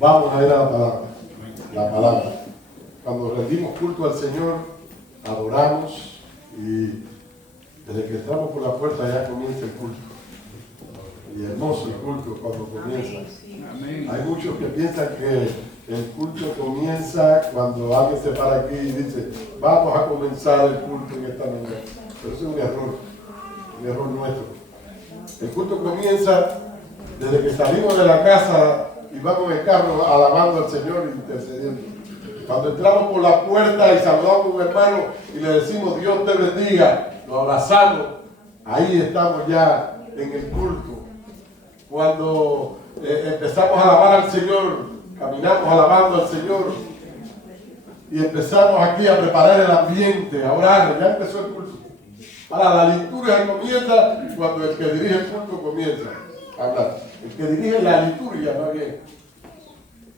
Vamos a ir a la palabra. La palabra. Cuando rendimos culto al Señor, adoramos y desde que entramos por la puerta ya comienza el culto. Y hermoso el culto cuando comienza. Hay muchos que piensan que el culto comienza cuando alguien se para aquí y dice, vamos a comenzar el culto en esta mañana. Pero eso es un error nuestro. El culto comienza desde que salimos de la casa y vamos en el carro alabando al Señor e intercediendo. Cuando entramos por la puerta y saludamos a un hermano y le decimos Dios te bendiga, lo abrazamos, ahí estamos ya en el culto. Cuando empezamos a alabar al Señor, caminamos alabando al Señor y empezamos aquí a preparar el ambiente, a orar, ya empezó el culto. Ahora la liturgia comienza cuando el que dirige el culto comienza a hablar. El que dirige la liturgia, más bien.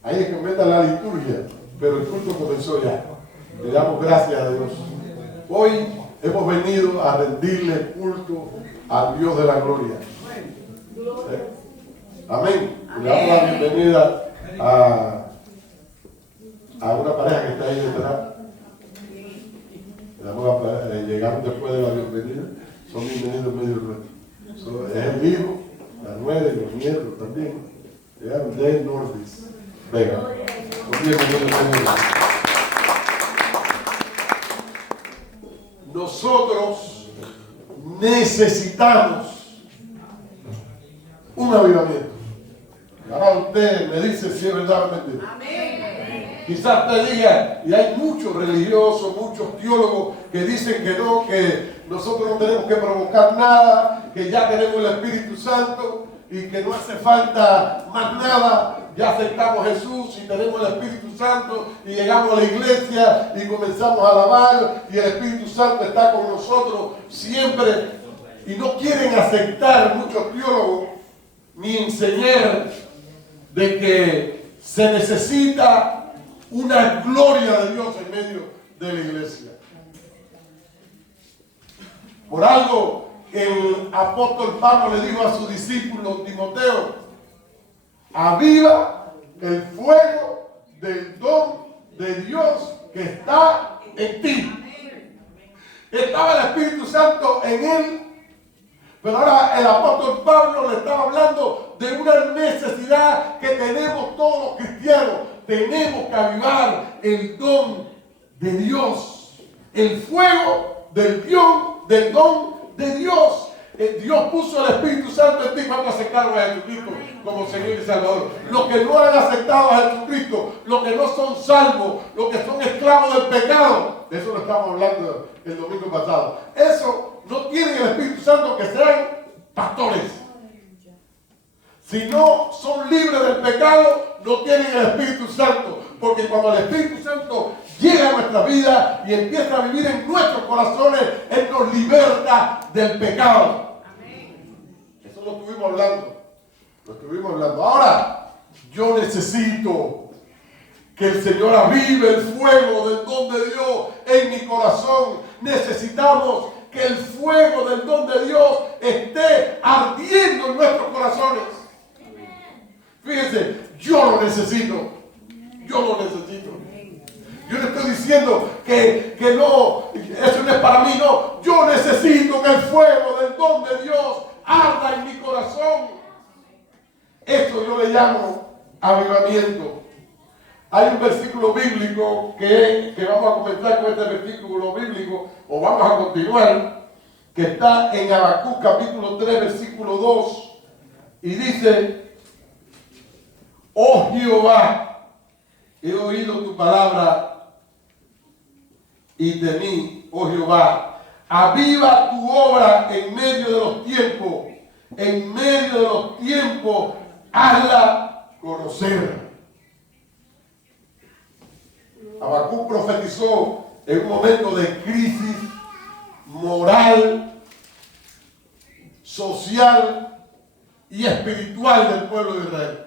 Ahí es que comienza la liturgia, pero el culto comenzó ya. Le damos gracias a Dios. Hoy hemos venido a rendirle culto al Dios de la gloria. Amén. Le damos la bienvenida a una pareja que está ahí detrás. Llegaron después de la bienvenida. Son bienvenidos medio nuestros. Es el hijo, la nuera y los nietos también. Llegaron de Nordis. Venga. Son bienvenidos medio. Nosotros necesitamos un avivamiento. Ahora usted me dice si es verdad o mentira. Quizás te diga, y hay muchos religiosos, muchos teólogos que dicen que no, que nosotros no tenemos que provocar nada, que ya tenemos el Espíritu Santo y que no hace falta más nada. Ya aceptamos a Jesús y tenemos el Espíritu Santo y llegamos a la iglesia y comenzamos a alabar y el Espíritu Santo está con nosotros siempre. Y no quieren aceptar muchos teólogos ni enseñar de que se necesita una gloria de Dios en medio de la iglesia. Por algo el apóstol Pablo le dijo a su discípulo Timoteo, aviva el fuego del don de Dios que está en ti. Estaba el Espíritu Santo en él, pero ahora el apóstol Pablo le estaba hablando de una necesidad que tenemos todos los cristianos. Tenemos que avivar el don de Dios, el fuego del don de Dios. Dios puso el Espíritu Santo en ti cuando aceptaron a Jesucristo como Señor y Salvador. Los que no han aceptado a Jesucristo, los que no son salvos, los que son esclavos del pecado, de eso lo estamos hablando el domingo pasado. Eso no tienen el Espíritu Santo, que sean pastores. Si no son libres del pecado, no tienen el Espíritu Santo. Porque cuando el Espíritu Santo llega a nuestra vida y empieza a vivir en nuestros corazones, Él nos liberta del pecado. Eso lo estuvimos hablando. Ahora, yo necesito que el Señor avive el fuego del don de Dios en mi corazón. Necesitamos que el fuego del don de Dios esté ardiendo en nuestros corazones. Fíjense, yo lo necesito. Yo no estoy diciendo que no, eso no es para mí, no. Yo necesito que el fuego del don de Dios arda en mi corazón. Esto yo le llamo avivamiento. Hay un versículo bíblico que vamos a comenzar con este versículo bíblico, o vamos a continuar, que está en Habacuc capítulo 3, versículo 2, y dice, oh Jehová, he oído tu palabra y temí, oh Jehová, aviva tu obra en medio de los tiempos, hazla conocer. Habacuc profetizó en un momento de crisis moral, social y espiritual del pueblo de Israel.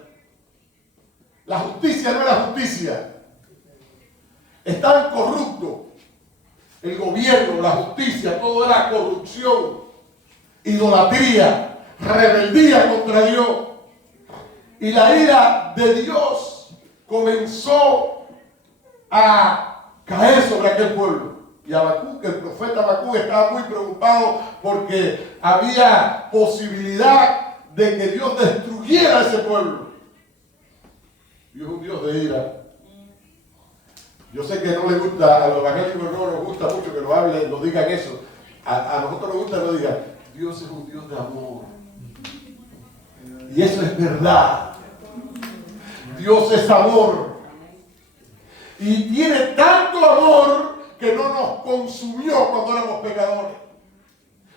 La justicia no era justicia. Estaban corruptos. El gobierno, la justicia, todo era corrupción, idolatría, rebeldía contra Dios. Y la ira de Dios comenzó a caer sobre aquel pueblo. Y Habacuc, el profeta Habacuc, estaba muy preocupado porque había posibilidad de que Dios destruyera a ese pueblo. Dios es un Dios de ira. Yo sé que no le gusta, a los evangélicos no nos gusta mucho que lo hablen, nos digan eso. A nosotros nos gusta que nos digan, Dios es un Dios de amor. Y eso es verdad. Dios es amor. Y tiene tanto amor que no nos consumió cuando éramos pecadores,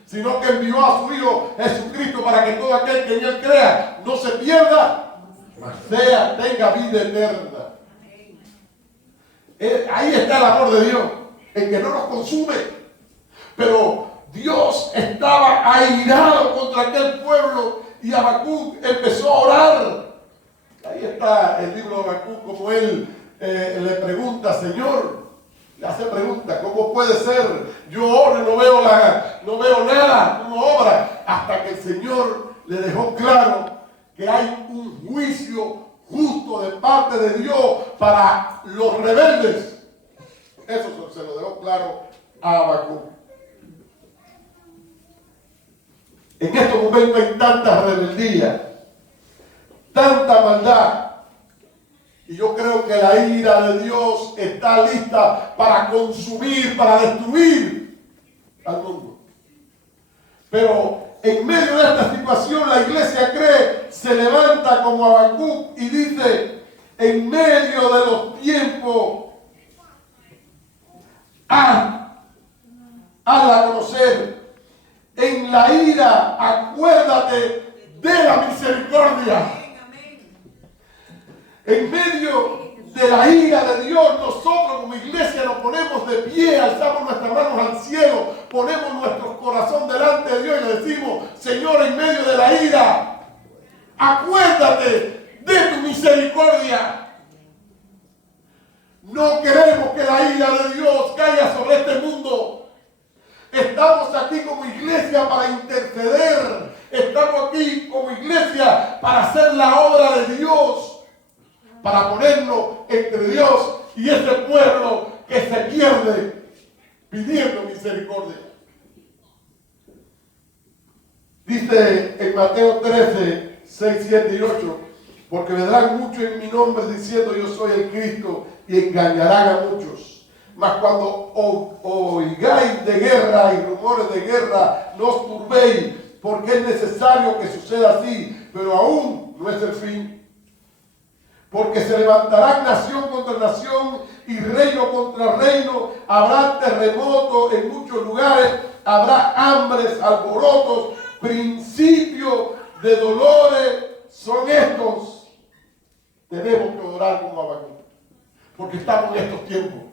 sino que envió a su Hijo Jesucristo para que todo aquel que en Él crea no se pierda, mas tenga vida eterna. Ahí está el amor de Dios, en que no nos consume. Pero Dios estaba airado contra aquel pueblo y Habacuc empezó a orar. Ahí está el libro de Habacuc, como él le pregunta, Señor, le hace pregunta, ¿cómo puede ser? Yo oro y no veo nada, no obra, hasta que el Señor le dejó claro que hay un juicio justo de parte de Dios para los rebeldes. Eso se lo dejó claro a Habacuc. En estos momentos hay tanta rebeldía, tanta maldad, y yo creo que la ira de Dios está lista para consumir, para destruir al mundo. Pero en medio de esta situación la iglesia cree, se levanta como Habacuc y dice, en medio de los tiempos, hazla conocer. En la ira, acuérdate de la misericordia. En medio de la ira de Dios, nosotros como iglesia nos ponemos de pie, alzamos nuestras manos al cielo, ponemos nuestro corazón delante de Dios y le decimos, Señor, en medio de la ira, acuérdate de tu misericordia. No queremos que la ira de Dios caiga sobre este mundo. Estamos aquí como iglesia para interceder. Estamos aquí como iglesia para hacer la obra de Dios, para ponernos entre Dios y ese pueblo que se pierde pidiendo misericordia. Dice en Mateo 13, 6, 7 y 8, porque vendrán muchos en mi nombre diciendo yo soy el Cristo y engañarán a muchos. Mas cuando oigáis de guerra y rumores de guerra, no os turbéis, porque es necesario que suceda así, pero aún no es el fin. Porque se levantarán nación contra nación y reino contra reino, habrá terremotos en muchos lugares, habrá hambres, alborotos, principios de dolores son estos. Tenemos que orar como Habacuc, porque estamos en estos tiempos.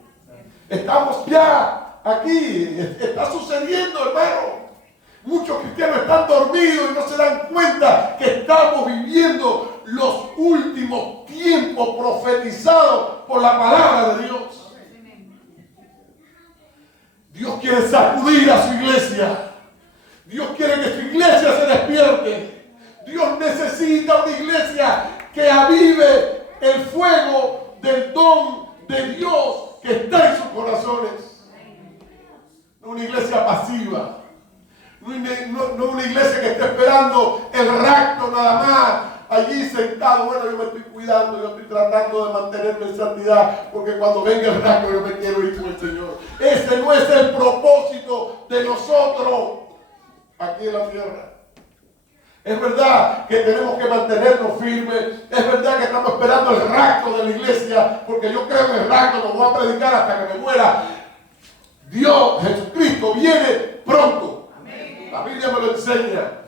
Estamos ya aquí, está sucediendo, hermano. Muchos cristianos están dormidos y no se dan cuenta que estamos viviendo los últimos tiempos profetizados por la palabra de Dios. Dios quiere sacudir a su iglesia. Dios quiere que su iglesia se despierte. Dios necesita una iglesia que avive el fuego del don de Dios que está en sus corazones. No una iglesia pasiva. No una iglesia que esté esperando el rapto nada más. Allí sentado, bueno, yo me estoy cuidando, yo estoy tratando de mantenerme en santidad, porque cuando venga el rapto yo me quiero ir con el Señor. Ese no es el propósito de nosotros aquí en la tierra. Es verdad que tenemos que mantenernos firmes. Es verdad que estamos esperando el rapto de la iglesia, porque yo creo en el rapto, lo voy a predicar hasta que me muera. Dios, Jesucristo, viene pronto. Amén. La Biblia me lo enseña.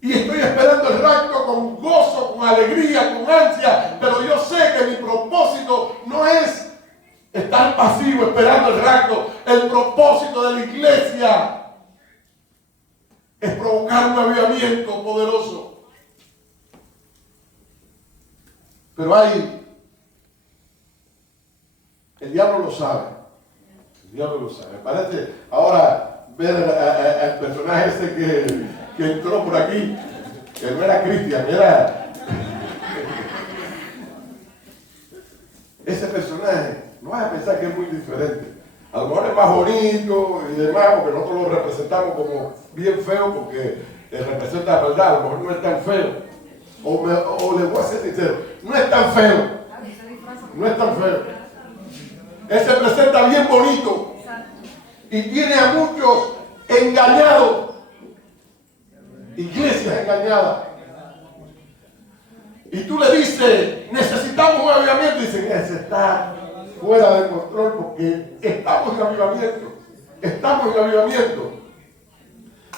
Y estoy esperando el rapto con gozo, con alegría, con ansia. Pero yo sé que mi propósito no es estar pasivo esperando el rapto. El propósito de la iglesia es provocar un avivamiento poderoso. Pero el diablo lo sabe. El diablo lo sabe. Me parece ahora ver al personaje ese que entró por aquí, que no era Cristian, ese personaje, no vas a pensar que es muy diferente. A lo mejor es más bonito y demás, porque nosotros lo representamos como bien feo, porque representa la verdad, a lo mejor no es tan feo. O le voy a ser sincero, no es tan feo. No es tan feo. Él se presenta bien bonito y tiene a muchos engañados. Iglesias engañadas. Y tú le dices, necesitamos un avivamiento. Y dicen, ese está fuera de control porque estamos en avivamiento. Estamos en avivamiento.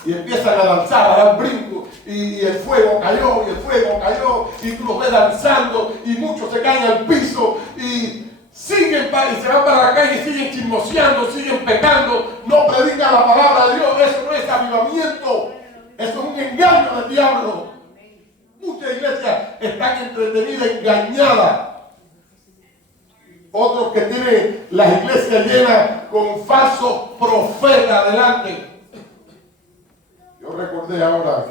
Y empiezan a danzar, a dar brincos. Y el fuego cayó, y el fuego cayó. Y tú los ves danzando. Y muchos se caen al piso. Y siguen y se van para la calle y siguen chismoseando, siguen pecando. No predican la palabra de Dios. Eso no es avivamiento. Eso es un engaño del diablo. Muchas iglesias están entretenidas, engañadas. Otros que tienen las iglesias llenas con falsos profetas delante. Yo recordé ahora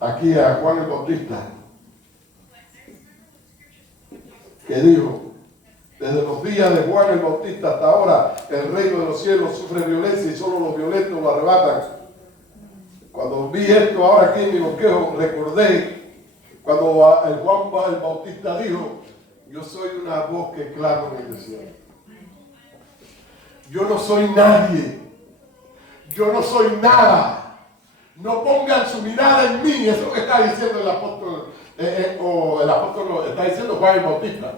aquí a Juan el Bautista, que dijo, desde los días de Juan el Bautista hasta ahora, el reino de los cielos sufre violencia y solo los violentos lo arrebatan. Cuando vi esto ahora aquí en mi bosquejo, recordé cuando el Juan el Bautista dijo, yo soy una voz que clama en el desierto. Yo no soy nadie. Yo no soy nada. No pongan su mirada en mí. Eso es lo que está diciendo el apóstol, o el apóstol está diciendo Juan el Bautista.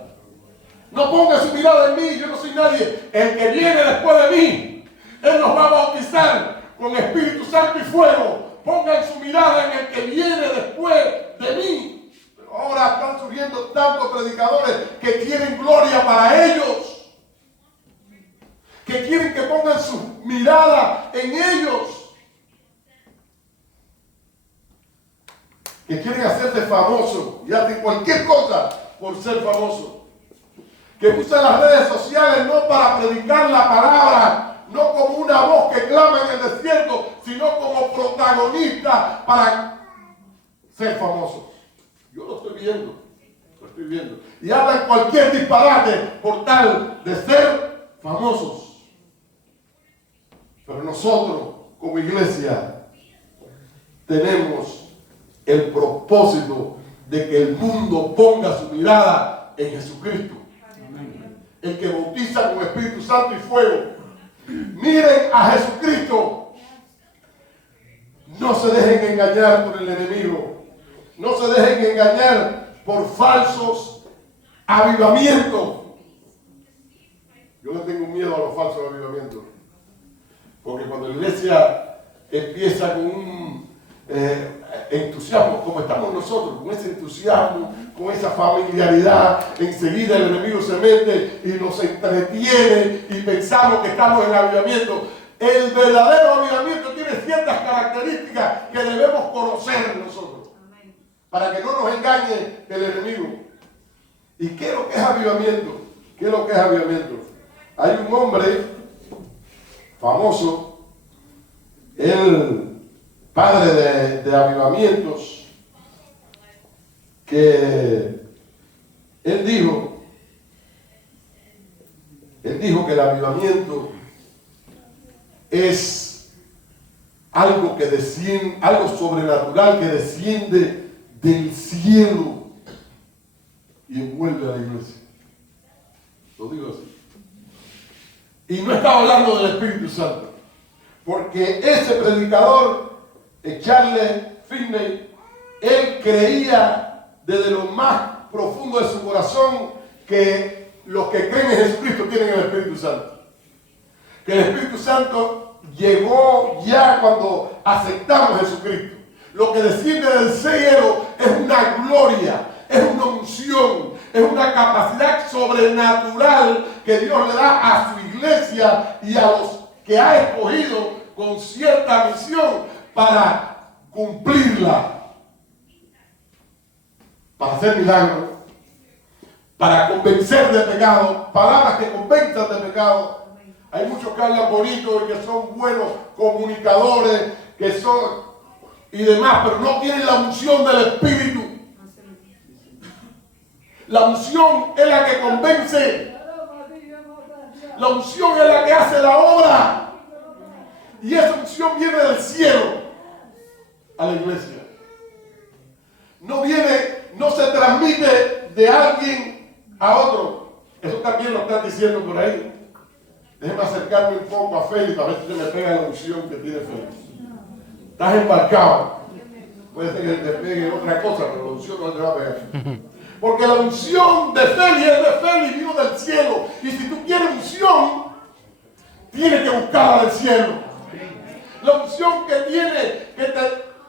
No pongan su mirada en mí. Yo no soy nadie. El que viene después de mí, Él nos va a bautizar con Espíritu Santo y fuego. Pongan su mirada en el que viene después de mí. Pero ahora están surgiendo tantos predicadores que quieren gloria para ellos. Que quieren que pongan su mirada en ellos. Que quieren hacerse famosos y hacen cualquier cosa por ser famosos. Que usan las redes sociales no para predicar la palabra, no como una voz que clama en el desierto, sino como protagonista para ser famosos. Yo lo estoy viendo. Y hablan cualquier disparate por tal de ser famosos. Pero nosotros, como iglesia, tenemos el propósito de que el mundo ponga su mirada en Jesucristo. El que bautiza con Espíritu Santo y fuego. Miren a Jesucristo. No se dejen engañar por el enemigo. No se dejen engañar por falsos avivamientos. Yo le tengo miedo a los falsos avivamientos. Porque cuando la iglesia empieza con un entusiasmo, como estamos nosotros, con ese entusiasmo, con esa familiaridad, enseguida el enemigo se mete y nos entretiene y pensamos que estamos en avivamiento. El verdadero avivamiento tiene ciertas características que debemos conocer nosotros, para que no nos engañe el enemigo. ¿Y qué es lo que es avivamiento? ¿Qué es lo que es avivamiento? Hay un hombre famoso, el padre de avivamientos, que él dijo que el avivamiento es algo que desciende, algo sobrenatural que desciende del cielo y envuelve a la iglesia. Lo digo así. Y no estaba hablando del Espíritu Santo, porque ese predicador, Charles Finney, él creía desde lo más profundo de su corazón que los que creen en Jesucristo tienen el Espíritu Santo. Que el Espíritu Santo llegó ya cuando aceptamos a Jesucristo. Lo que desciende del cielo es una gloria, es una unción, es una capacidad sobrenatural que Dios le da a su iglesia y a los que ha escogido con cierta misión para cumplirla. Para hacer milagros, para convencer de pecado, palabras que convenzan de pecado. Hay muchos que hablan bonito y que son buenos comunicadores, que son y demás, pero no tienen la unción del Espíritu. La unción es la que convence. La unción es la que hace la obra. Y esa unción viene del cielo a la iglesia. No viene, no se transmite de alguien a otro. Eso también lo están diciendo por ahí. Déjeme acercarme un poco a Félix, a ver si se me pega la unción que tiene Félix. Estás embarcado. Puede ser que te pegue otra cosa, pero la unción no te va a pegar. Porque la unción de Félix es de Félix, vino del cielo. Y si tú quieres unción, tienes que buscarla del cielo. La unción que tiene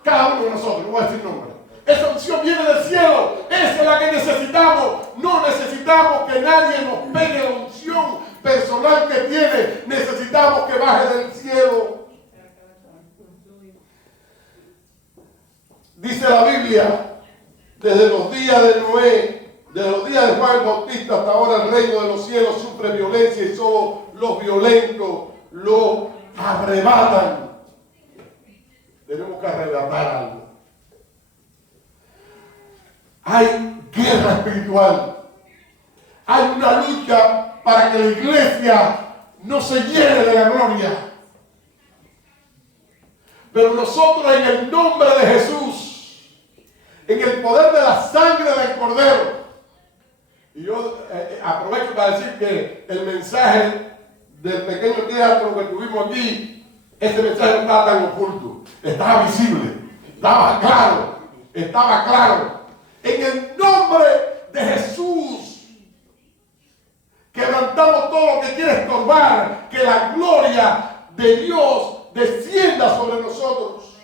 cada uno de nosotros, no voy a decir nombre. Esa unción viene del cielo. Esa es la que necesitamos. No necesitamos que nadie nos pegue la unción personal que tiene. Necesitamos que baje del cielo. Dice la Biblia, desde los días de Noé, desde los días de Juan el Bautista hasta ahora el reino de los cielos sufre violencia y solo los violentos lo arrebatan. Tenemos que arrebatar algo. Hay guerra espiritual. Hay una lucha para que la iglesia no se llene de la gloria. Pero nosotros en el nombre de Jesús, en el poder de la sangre del Cordero, y yo aprovecho para decir que el mensaje del pequeño teatro que tuvimos aquí, ese mensaje no estaba tan oculto, estaba visible, estaba claro. En el nombre de Jesús, quebrantamos todo lo que quiere estorbar, que la gloria de Dios descienda sobre nosotros.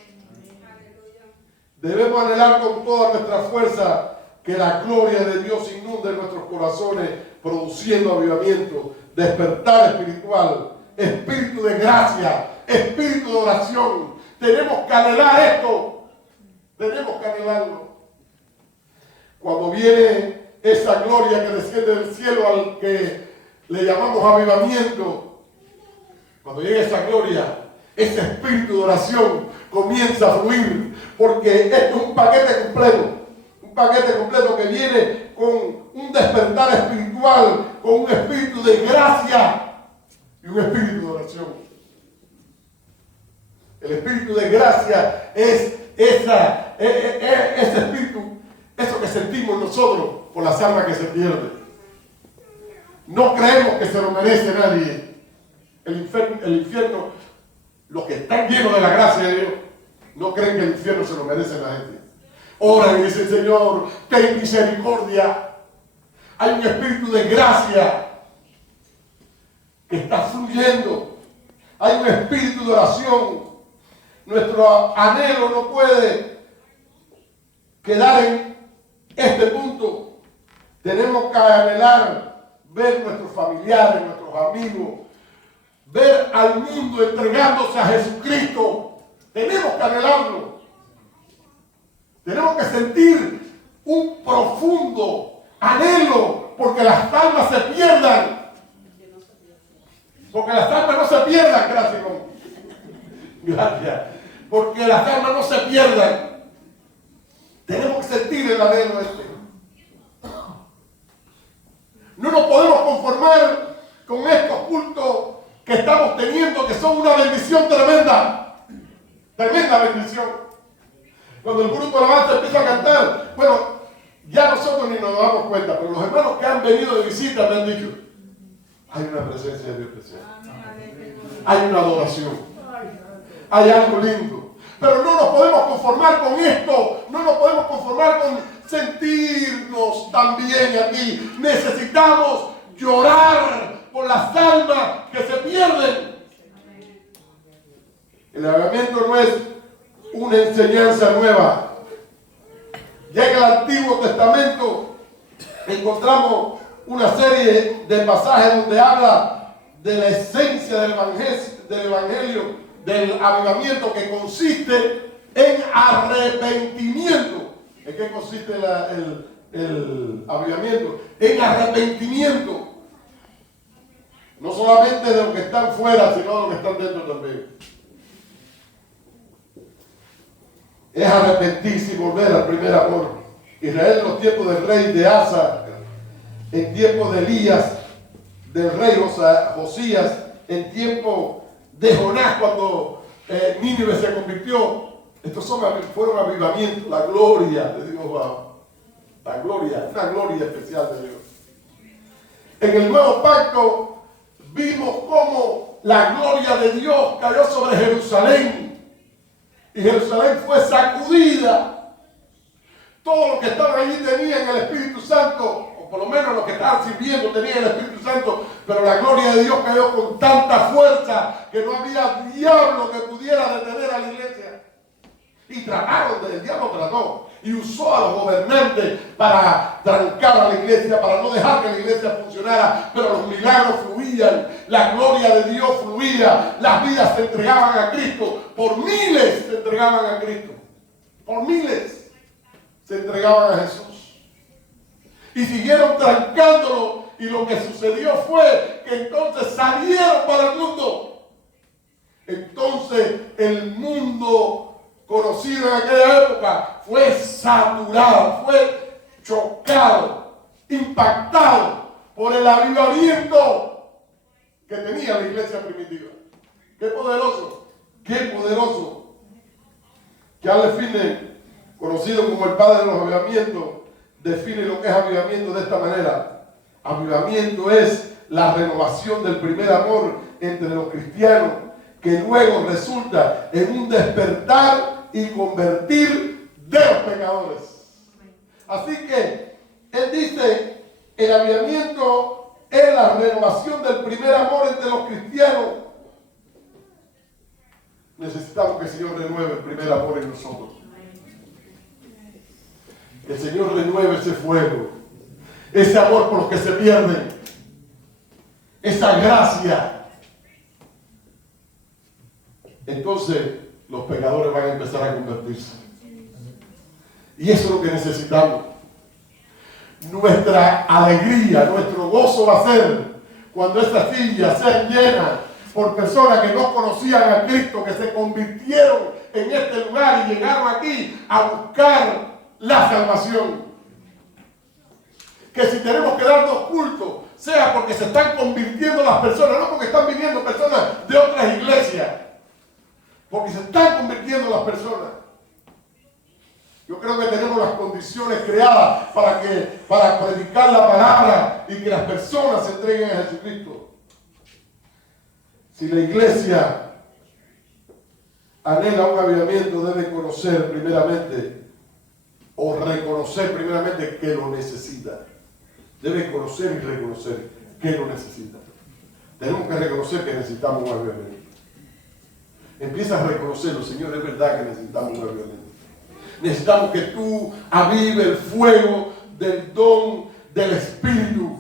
Debemos anhelar con toda nuestra fuerza que la gloria de Dios inunde nuestros corazones, produciendo avivamiento, despertar espiritual, espíritu de gracia, espíritu de oración. Tenemos que anhelar esto. Tenemos que anhelarlo. Cuando viene esa gloria que desciende del cielo al que le llamamos avivamiento, cuando llega esa gloria, ese espíritu de oración comienza a fluir, porque esto es un paquete completo que viene con un despertar espiritual, con un espíritu de gracia y un espíritu de oración. El espíritu de gracia es ese espíritu, eso que sentimos nosotros por las almas que se pierden. No creemos que se lo merece nadie. El infierno, los que están llenos de la gracia de Dios, no creen que el infierno se lo merece la gente. Oran y dicen, Señor, ten misericordia. Hay un espíritu de gracia que está fluyendo. Hay un espíritu de oración. Nuestro anhelo no puede quedar en este punto. Tenemos que anhelar ver nuestros familiares, nuestros amigos, ver al mundo entregándose a Jesucristo. Tenemos que anhelarlo. Tenemos que sentir un profundo anhelo porque las almas se pierdan. Porque las almas no se pierdan, gracias. Gracias. Porque las almas no se pierdan. Tenemos que sentir el anhelo este. No nos podemos conformar con estos cultos que estamos teniendo, que son una bendición tremenda. Tremenda bendición. Cuando el grupo de alabanza empieza a cantar, bueno, ya nosotros ni nos damos cuenta, pero los hermanos que han venido de visita me han dicho, hay una presencia de Dios especial. Hay una adoración. Hay algo lindo. Pero no nos podemos conformar con esto. No nos podemos conformar con sentirnos tan bien aquí. Necesitamos llorar por las almas que se pierden. El avivamiento no es una enseñanza nueva. Ya en el Antiguo Testamento encontramos una serie de pasajes donde habla de la esencia del evangelio, del avivamiento, que consiste en arrepentimiento. ¿En qué consiste el avivamiento? En arrepentimiento. No solamente de los que están fuera, sino de los que están dentro también. Es arrepentirse y volver al primer amor. Israel en los tiempos del rey de Asa en tiempo de Elías, del rey Josías, en tiempo de Jonás, cuando Nínive se convirtió. Estos fueron avivamientos, la gloria de Dios va. La gloria, una gloria especial de Dios. En el nuevo pacto vimos cómo la gloria de Dios cayó sobre Jerusalén. Y Jerusalén fue sacudida. Todos los que estaban allí tenían el Espíritu Santo, o por lo menos los que estaban sirviendo tenían el Espíritu Santo, pero la gloria de Dios cayó con tanta fuerza que no había diablo que pudiera detener a la iglesia. Y el diablo trató y usó a los gobernantes para trancar a la iglesia, para no dejar que la iglesia funcionara, pero los milagros fluían, la gloria de Dios fluía, las vidas se entregaban a Cristo, por miles se entregaban a Cristo, por miles se entregaban a Jesús. Y siguieron trancándolo, y lo que sucedió fue que entonces salieron para el mundo. Entonces el mundo conocido en aquella época fue saturado, fue chocado, impactado por el avivamiento que tenía la iglesia primitiva. ¡Qué poderoso! ¡Qué poderoso! Charles Finney, conocido como el padre de los avivamientos, define lo que es avivamiento de esta manera. Avivamiento es la renovación del primer amor entre los cristianos, que luego resulta en un despertar y convertir de los pecadores. Así que él dice, el avivamiento es la renovación del primer amor entre los cristianos. Necesitamos que el Señor renueve el primer amor en nosotros. Que el Señor renueve ese fuego, ese amor por los que se pierden, esa gracia. Entonces los pecadores van a empezar a convertirse. Y eso es lo que necesitamos. Nuestra alegría, nuestro gozo va a ser cuando estas sillas sean llenas por personas que no conocían a Cristo, que se convirtieron en este lugar y llegaron aquí a buscar la salvación. Que si tenemos que darnos culto, sea porque se están convirtiendo las personas, no porque están viniendo personas de otras iglesias, porque se están convirtiendo las personas. Yo creo que tenemos las condiciones creadas para predicar la palabra y que las personas se entreguen a Jesucristo. Si la iglesia anhela un avivamiento, debe conocer primeramente o reconocer primeramente que lo necesita. Debe conocer y reconocer que lo necesita. Tenemos que reconocer que necesitamos un avivamiento. Empieza a reconocerlo, Señor, es verdad que necesitamos un avivamiento. Necesitamos que tú avives el fuego del don del Espíritu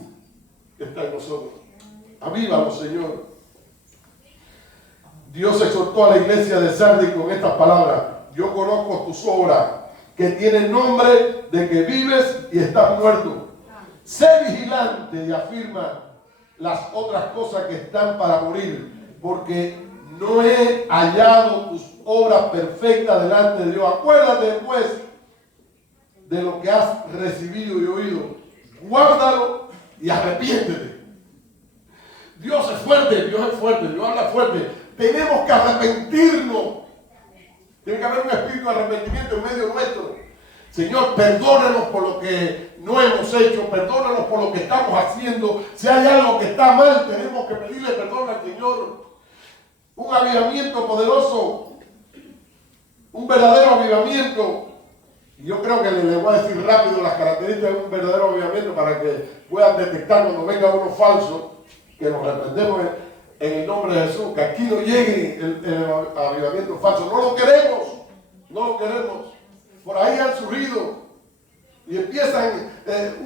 que está en nosotros. Avívalo, Señor. Dios exhortó a la iglesia de Sardis con estas palabras: yo conozco tus obras, que tienen nombre de que vives y estás muerto. Sé vigilante y afirma las otras cosas que están para morir, porque no he hallado tus obras perfectas delante de Dios. Acuérdate pues de lo que has recibido y oído. Guárdalo y arrepiéntete. Dios es fuerte, Dios habla fuerte. Tenemos que arrepentirnos. Tiene que haber un espíritu de arrepentimiento en medio nuestro. Señor, perdónanos por lo que no hemos hecho, perdónanos por lo que estamos haciendo. Si hay algo que está mal, tenemos que pedirle perdón al Señor. Un avivamiento poderoso, un verdadero avivamiento. Y yo creo que le voy a decir rápido las características de un verdadero avivamiento para que puedan detectar cuando venga uno falso, que nos reprendemos en el nombre de Jesús, que aquí no llegue el avivamiento falso. No lo queremos, no lo queremos. Por ahí han surgido y empiezan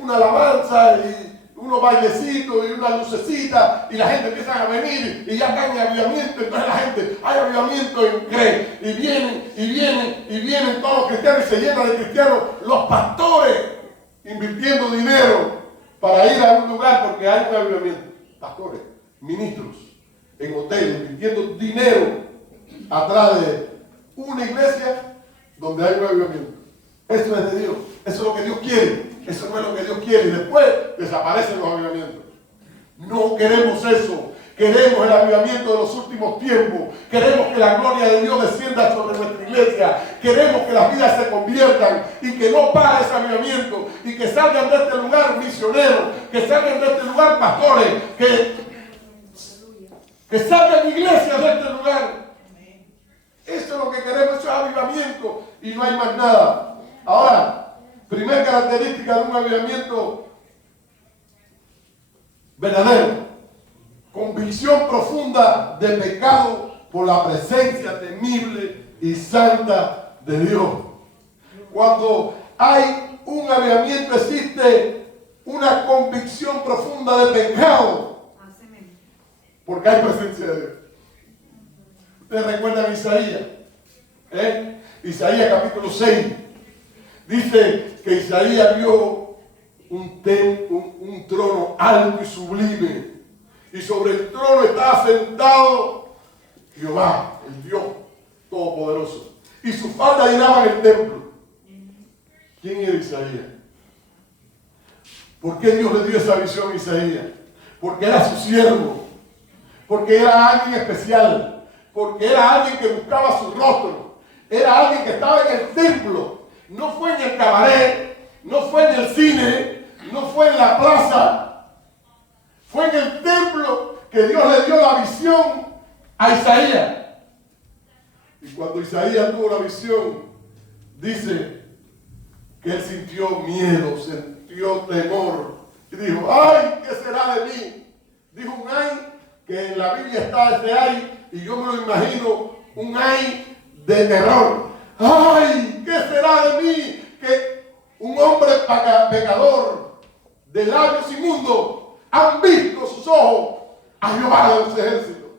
una alabanza y unos bailecitos y una lucecita y la gente empieza a venir y ya cae en avivamiento. Entonces la gente, hay avivamiento en cree y vienen todos los cristianos y se llenan de cristianos. Los pastores invirtiendo dinero para ir a un lugar porque hay un avivamiento. Pastores, ministros en hoteles invirtiendo dinero atrás de una iglesia donde hay un avivamiento. Eso es de Dios, eso es lo que Dios quiere. Eso no es lo que Dios quiere. Y después desaparecen los avivamientos. No queremos eso. Queremos el avivamiento de los últimos tiempos. Queremos que la gloria de Dios descienda sobre nuestra iglesia. Queremos que las vidas se conviertan y que no pare ese avivamiento. Y que salgan de este lugar misioneros. Que salgan de este lugar pastores. Que salgan iglesias de este lugar. Eso es lo que queremos, eso es avivamiento. Y no hay más nada. Ahora, primera característica de un avivamiento verdadero. Convicción profunda de pecado por la presencia temible y santa de Dios. Cuando hay un avivamiento existe una convicción profunda de pecado. Porque hay presencia de Dios. Ustedes recuerdan Isaías. Isaías capítulo 6. Dice que Isaías vio un trono alto y sublime. Y sobre el trono estaba sentado Jehová, el Dios Todopoderoso. Y su falda llenaba el templo. ¿Quién era Isaías? ¿Por qué Dios le dio esa visión a Isaías? Porque era su siervo. Porque era alguien especial. Porque era alguien que buscaba su rostro. Era alguien que estaba en el templo. No fue en el cabaret. No fue en el cine. No fue en la plaza. Fue en el templo que Dios le dio la visión a Isaías. Y cuando Isaías tuvo la visión, dice que él sintió miedo, sintió temor. Y dijo, ¡ay! ¿Qué será de mí? Dijo un ay, que en la Biblia está ese ay, y yo me lo imagino, un ay de terror. ¡Ay! ¿Qué será de mí? Que un hombre pecador, de labios inmundos, han visto sus ojos a Jehová de los ejércitos.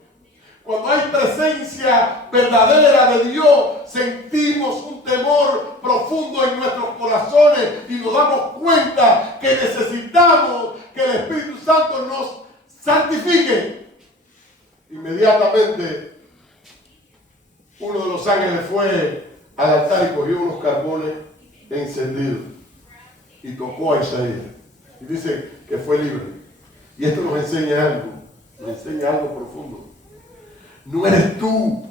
Cuando hay presencia verdadera de Dios, sentimos un temor profundo en nuestros corazones y nos damos cuenta que necesitamos que el Espíritu Santo nos santifique. Inmediatamente uno de los ángeles fue al altar y cogió unos carbones encendidos y tocó a Isaías. Y dice que fue libre. Y esto nos enseña algo profundo. No eres tú.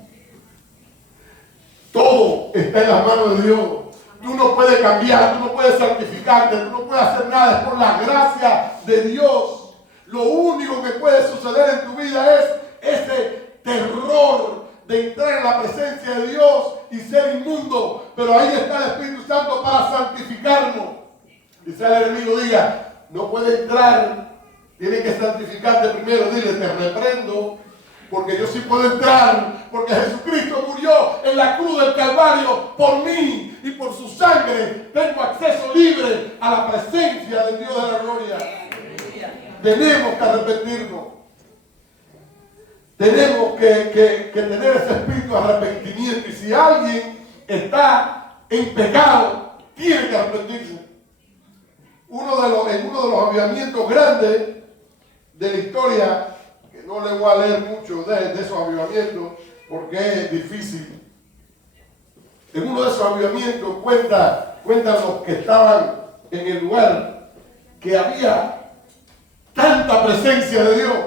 Todo está en las manos de Dios. Tú no puedes cambiar, tú no puedes santificarte, tú no puedes hacer nada. Es por la gracia de Dios. Lo único que puede suceder en tu vida es ese terror de entrar en la presencia de Dios y ser inmundo. Pero ahí está el Espíritu Santo para santificarnos. Quizá el enemigo diga, no puede entrar. Tienes que santificarte primero. Dile, te reprendo, porque yo sí puedo entrar, porque Jesucristo murió en la cruz del Calvario por mí, y por su sangre tengo acceso libre a la presencia del Dios de la gloria. Tenemos que arrepentirnos. Tenemos que tener ese espíritu de arrepentimiento. Y si alguien está en pecado, tiene que arrepentirse. En uno de los avivamientos grandes de la historia, que no le voy a leer mucho de esos avivamientos porque es difícil. En uno de esos avivamientos cuentan los que estaban en el lugar que había tanta presencia de Dios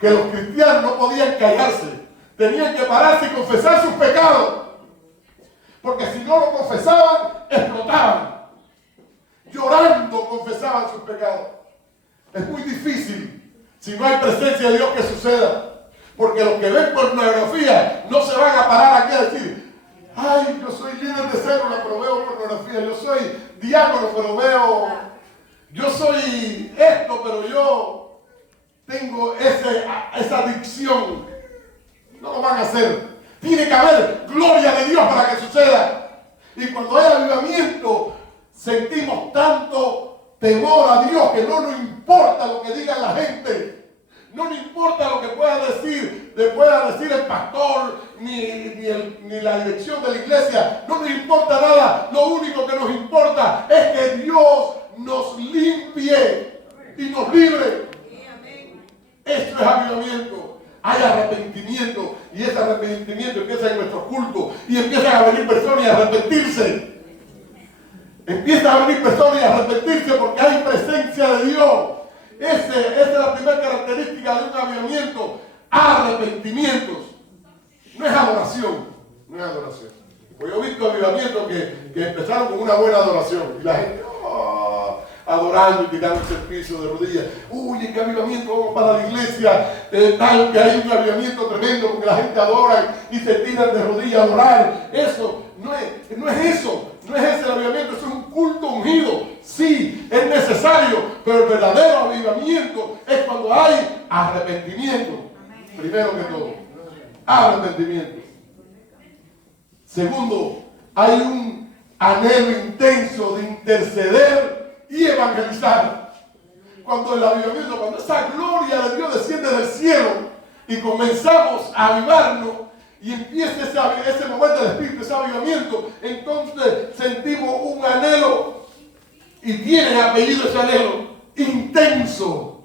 que los cristianos no podían callarse, tenían que pararse y confesar sus pecados, porque si no lo confesaban, explotaban. Llorando confesaban sus pecados. Es muy difícil si no hay presencia de Dios que suceda. Porque los que ven pornografía no se van a parar aquí a decir, ay, yo soy líder de célula, pero veo pornografía. Yo soy diácono, pero veo... Yo soy esto, pero yo tengo esa adicción. No lo van a hacer. Tiene que haber gloria de Dios para que suceda. Y cuando hay avivamiento, sentimos tanto temor a Dios que no nos importa lo que diga la gente. No nos importa lo que pueda decir el pastor, ni la dirección de la iglesia. No nos importa nada. Lo único que nos importa es que Dios nos limpie y nos libre. Esto es avivamiento. Hay arrepentimiento. Y ese arrepentimiento empieza en nuestro culto. Y empiezan a venir personas y a arrepentirse. Empiezan a venir personas y a arrepentirse porque hay presencia de Dios. Esa es la primera característica de un avivamiento. Arrepentimientos. No es adoración. No es adoración. Pues yo he visto avivamientos que empezaron con una buena adoración. Y la gente adorando y tirándose el piso de rodillas. Uy, qué avivamiento, vamos para la iglesia. Tal que hay un avivamiento tremendo porque la gente adora y se tiran de rodillas a adorar. Eso no es eso. No es ese el avivamiento, es un culto ungido. Sí, es necesario, pero el verdadero avivamiento es cuando hay arrepentimiento. Primero que todo, arrepentimiento. Segundo, hay un anhelo intenso de interceder y evangelizar. Cuando el avivamiento, cuando esa gloria de Dios desciende del cielo y comenzamos a avivarnos, y empieza ese momento del Espíritu, ese avivamiento, entonces sentimos un anhelo, y tiene apellido ese anhelo, intenso,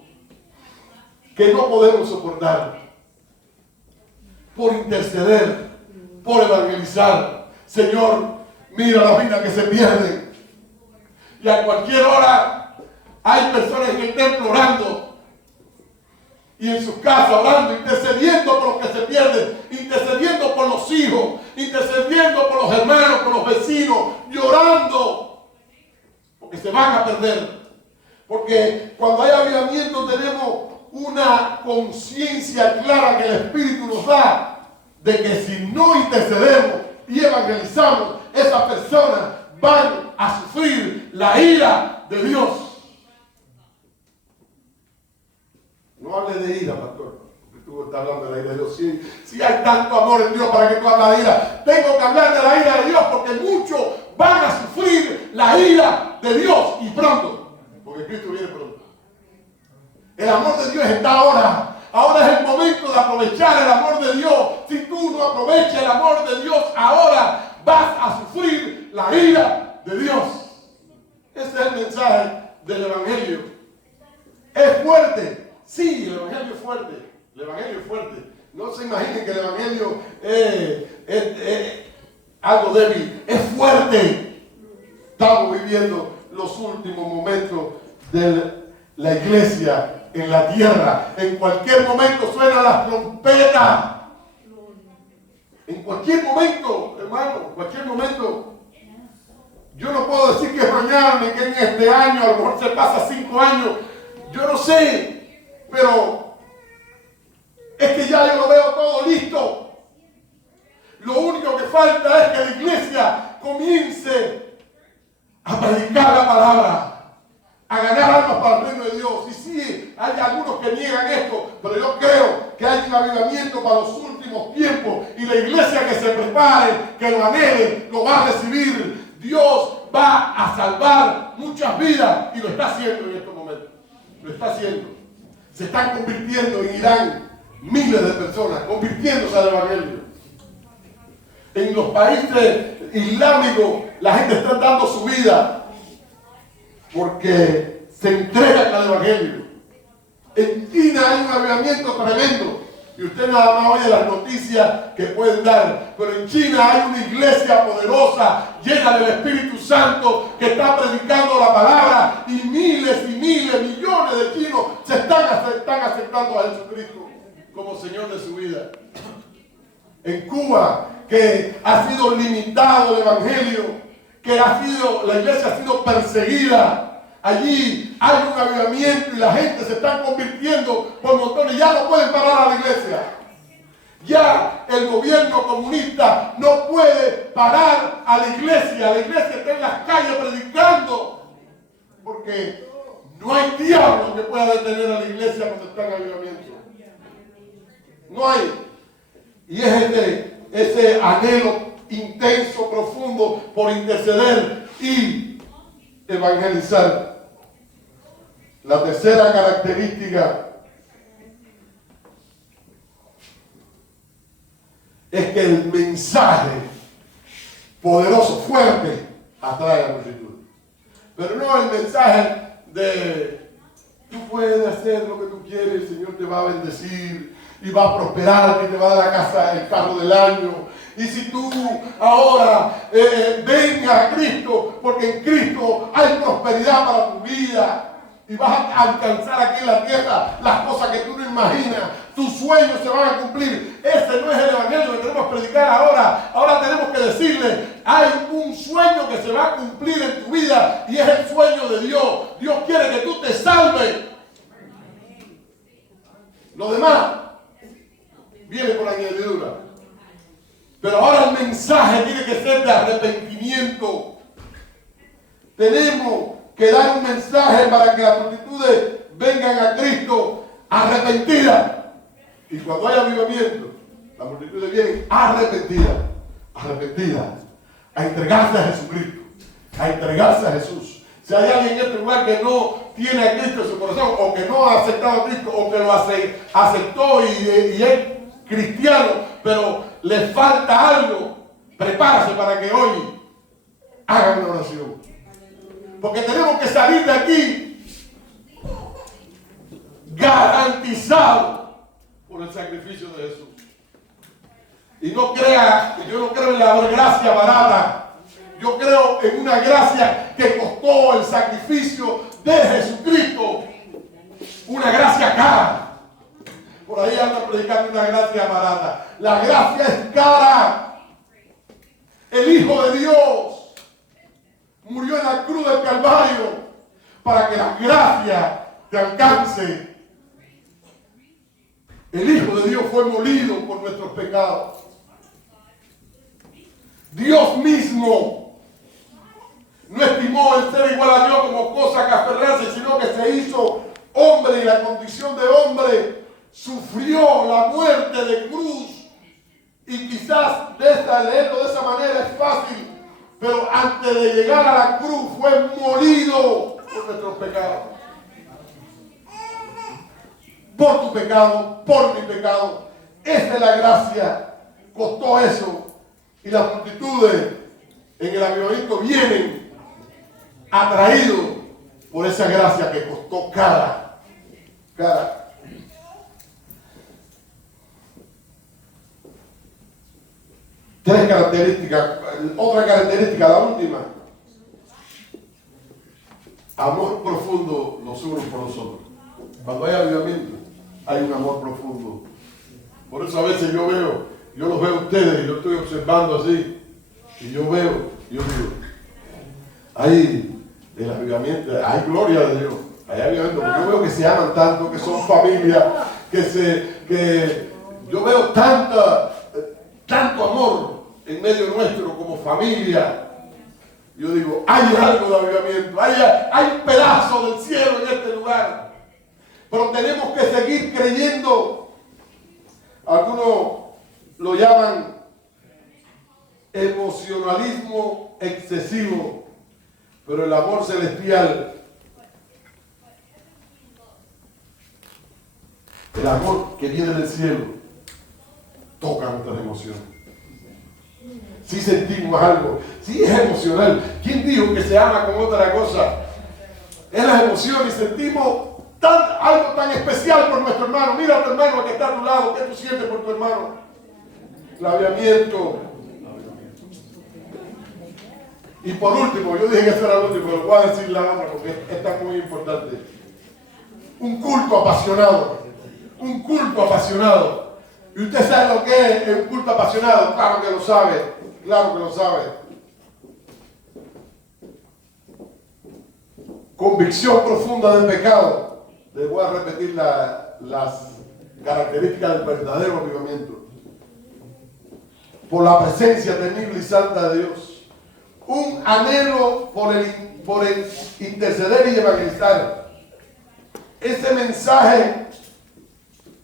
que no podemos soportar, por interceder, por evangelizar. Señor, mira las vidas que se pierden, y a cualquier hora hay personas en el templo orando, y en sus casas orando, intercediendo por los que se pierden, intercediendo por los hijos, intercediendo por los hermanos, por los vecinos, llorando, porque se van a perder. Porque cuando hay avivamiento tenemos una conciencia clara que el Espíritu nos da, de que si no intercedemos y evangelizamos, esas personas van a sufrir la ira de Dios. No hable de ira, pastor. Tú estás hablando de la ira de Dios. Si hay tanto amor en Dios, ¿para que tú hablas de ira? Tengo que hablar de la ira de Dios porque muchos van a sufrir la ira de Dios y pronto. Porque Cristo viene pronto. El amor de Dios está ahora. Ahora es el momento de aprovechar el amor de Dios. Si tú no aprovechas el amor de Dios ahora, vas a sufrir la ira de Dios. Ese es el mensaje del Evangelio. Es fuerte. Sí, el Evangelio es fuerte. El Evangelio es fuerte. No se imaginen que el Evangelio es algo débil. Es fuerte. Estamos viviendo los últimos momentos de la iglesia en la tierra. En cualquier momento suenan las trompetas. En cualquier momento, hermano, en cualquier momento. Yo no puedo decir que es mañana ni que en este año, a lo mejor se pasa 5 años. Yo no sé. Pero es que ya yo lo veo todo listo. Lo único que falta es que la iglesia comience a predicar la palabra, a ganar almas para el reino de Dios. Y sí, hay algunos que niegan esto, pero yo creo que hay un avivamiento para los últimos tiempos. Y la iglesia que se prepare, que lo anhele, lo va a recibir. Dios va a salvar muchas vidas y lo está haciendo en estos momentos. Lo está haciendo. Se están convirtiendo en Irán miles de personas, convirtiéndose al Evangelio. En los países islámicos la gente está dando su vida porque se entregan al Evangelio. En China hay un avivamiento tremendo. Y usted nada más oye las noticias que pueden dar. Pero en China hay una iglesia poderosa, llena del Espíritu Santo, que está predicando la palabra. Y miles, millones de chinos se están aceptando a Jesucristo como Señor de su vida. En Cuba, que ha sido limitado el Evangelio, que la iglesia ha sido perseguida. Allí hay un avivamiento y la gente se está convirtiendo por montones. Ya no pueden parar a la iglesia. Ya el gobierno comunista no puede parar a la iglesia. La iglesia está en las calles predicando. Porque no hay diablo que pueda detener a la iglesia cuando está en avivamiento. No hay. Y es ese anhelo intenso, profundo por interceder y evangelizar. La tercera característica es que el mensaje poderoso, fuerte, atrae a la multitud. Pero no el mensaje de tú puedes hacer lo que tú quieres, el Señor te va a bendecir y va a prosperar, que te va a dar la casa, el carro del año. Y si tú ahora vengas a Cristo, porque en Cristo hay prosperidad para tu vida. Y vas a alcanzar aquí en la tierra las cosas que tú no imaginas. Tus sueños se van a cumplir. Ese no es el evangelio que queremos predicar ahora. Ahora tenemos que decirle, hay un sueño que se va a cumplir en tu vida y es el sueño de Dios. Dios quiere que tú te salves. Lo demás viene por añadidura. Pero ahora el mensaje tiene que ser de arrepentimiento. Tenemos que dar un mensaje para que las multitudes vengan a Cristo arrepentidas. Y cuando hay avivamiento, las multitudes vienen arrepentidas, a entregarse a Jesucristo, a entregarse a Jesús. Si hay alguien en este lugar que no tiene a Cristo en su corazón, o que no ha aceptado a Cristo, o que lo aceptó y es cristiano, pero le falta algo, prepárase para que hoy haga una oración. Porque tenemos que salir de aquí garantizado por el sacrificio de Jesús. Y no crea, yo no creo en la gracia barata. Yo creo en una gracia que costó el sacrificio de Jesucristo. Una gracia cara. Por ahí andan predicando una gracia barata. La gracia es cara. El Hijo de Dios murió en la cruz del Calvario para que la gracia te alcance. El Hijo de Dios fue molido por nuestros pecados. Dios mismo no estimó el ser igual a Dios como cosa que aferrarse, sino que se hizo hombre y la condición de hombre sufrió la muerte de cruz. Y quizás leerlo de esa manera es fácil, pero antes de llegar a la cruz fue molido por nuestros pecados. Por tu pecado, por mi pecado. Esa es la gracia. Costó eso. Y las multitudes en el avivamiento vienen atraídos por esa gracia que costó cara. Tres características. Otra característica, la última. Amor profundo los unos por los otros. Cuando hay avivamiento, hay un amor profundo. Por eso a veces yo los veo a ustedes y yo estoy observando así. Y yo digo, hay el avivamiento, hay gloria de Dios. Hay avivamiento, porque yo veo que se aman tanto, que son familia, que yo veo tanto amor en medio nuestro como familia. Yo digo, hay algo de avivamiento, hay un pedazo del cielo en este lugar. Pero tenemos que seguir creyendo. Algunos lo llaman emocionalismo excesivo, pero el amor celestial, el amor que viene del cielo, toca nuestras emociones. Si sentimos algo, si es emocional. ¿Quién dijo que se ama con otra cosa? Es la emoción y sentimos algo tan especial por nuestro hermano. Mira a tu hermano que está a tu lado. ¿Qué tú sientes por tu hermano? El avivamiento. Y por último, yo dije que eso era el último, pero voy a decir la otra porque esta es muy importante. Un culto apasionado. Un culto apasionado. ¿Y usted sabe lo que es un culto apasionado? Claro que lo sabe. Claro que lo sabe. Convicción profunda del pecado. Les voy a repetir las características del verdadero avivamiento. Por la presencia temible y santa de Dios. Un anhelo por el interceder y evangelizar. Ese mensaje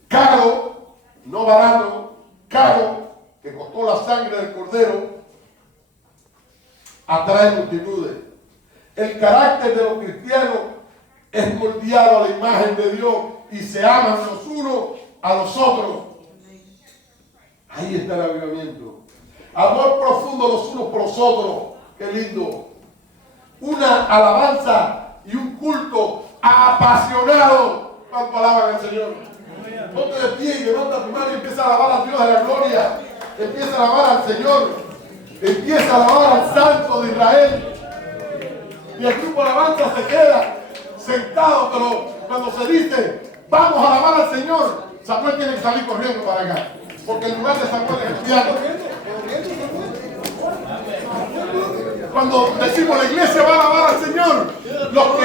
caro, no barato, caro, que costó la sangre del Cordero, atrae multitudes. El carácter de los cristianos es moldeado a la imagen de Dios y se aman los unos a los otros. Ahí está el avivamiento. Amor profundo los unos por los otros. Qué lindo. Una alabanza y un culto apasionado. ¿Cuánto alaban al Señor? Ponte de pie y levanta tu mano y empieza a alabar al Dios de la gloria. Empieza a alabar al Señor. Empieza a alabar al Santo de Israel. Y el grupo de alabanza se queda sentado, pero cuando se dice, vamos a alabar al Señor, Samuel tiene que salir corriendo para acá. Porque el lugar de Samuel es cristiano. Cuando decimos la iglesia va a alabar al Señor, los